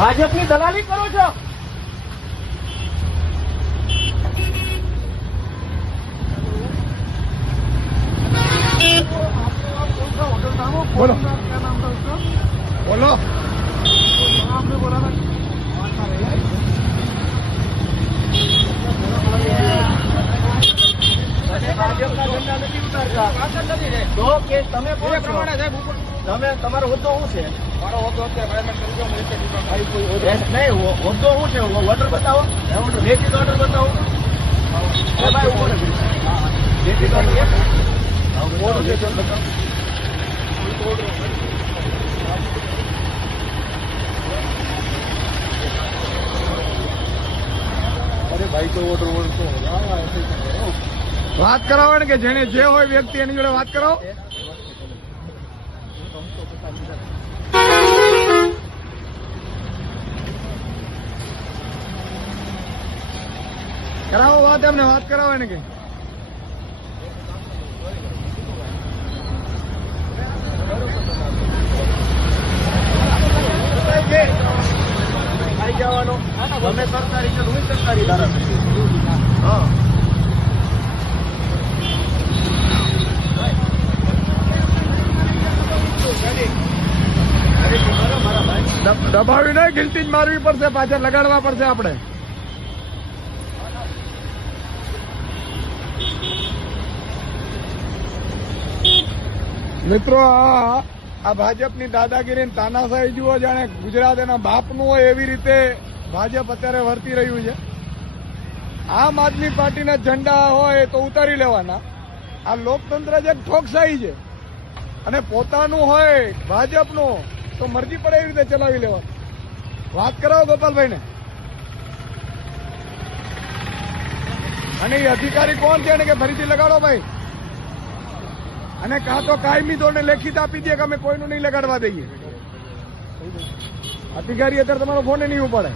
ભાજપની દલાલી કરો છો. બોલો બોલો आपने बोला था ભાજપના ઝંડા નથી ઉતારતા તો કે તમે કોણ પ્રમાણે તમે તમારો હોદ્દો શું છે? મારો હોદ્દો નહીં, હોદ્દો શું છે? ઓર્ડર બતાવો, લેખિત ઓર્ડર બતાવો. ભાઈ ઉભો નથી, લેખિત ઓર્ડર બતાવો. અરે ભાઈ તો ઓર્ડર વાત કરાવો ને કે જેને જે હોય વ્યક્તિ એની જોડે વાત કરાવો. કરાવો વાત, એમને વાત કરાવો ને કે ખાઈ જવાનો. તમે સરકારી છે, હું સરકારી ધારાસભ્ય. હા, દબાવી નહીં, ગિલ્ટી જ મારવી પડશે, પાછળ લગાડવા પડશે આપણે. મિત્રો આ ભાજપની દાદાગીરી તાનાશાહી જુઓ, જાણે ગુજરાત એના બાપનું હોય એવી રીતે ભાજપ અત્યારે વર્તી રહ્યું છે. આમ આદમી પાર્ટીના ઝંડા હોય તો ઉતારી લેવાના. આ લોકતંત્ર જ એક ઠોકશાહી છે અને પોતાનું હોય ભાજપનું તો મરજી પડે એવી રીતે ચલાવી લેવાનું. વાત કરાવો ગોપાલભાઈને. અને એ અધિકારી કોણ છે કે ફરીથી લગાડો ભાઈ, અને કાં તો કાયમી ધોરણે લેખિત આપી દે કે અમે કોઈનું નહીં લગાડવા દઈએ. અધિકારી અત્યારે તમારો ફોન નહીં ઉપાડે.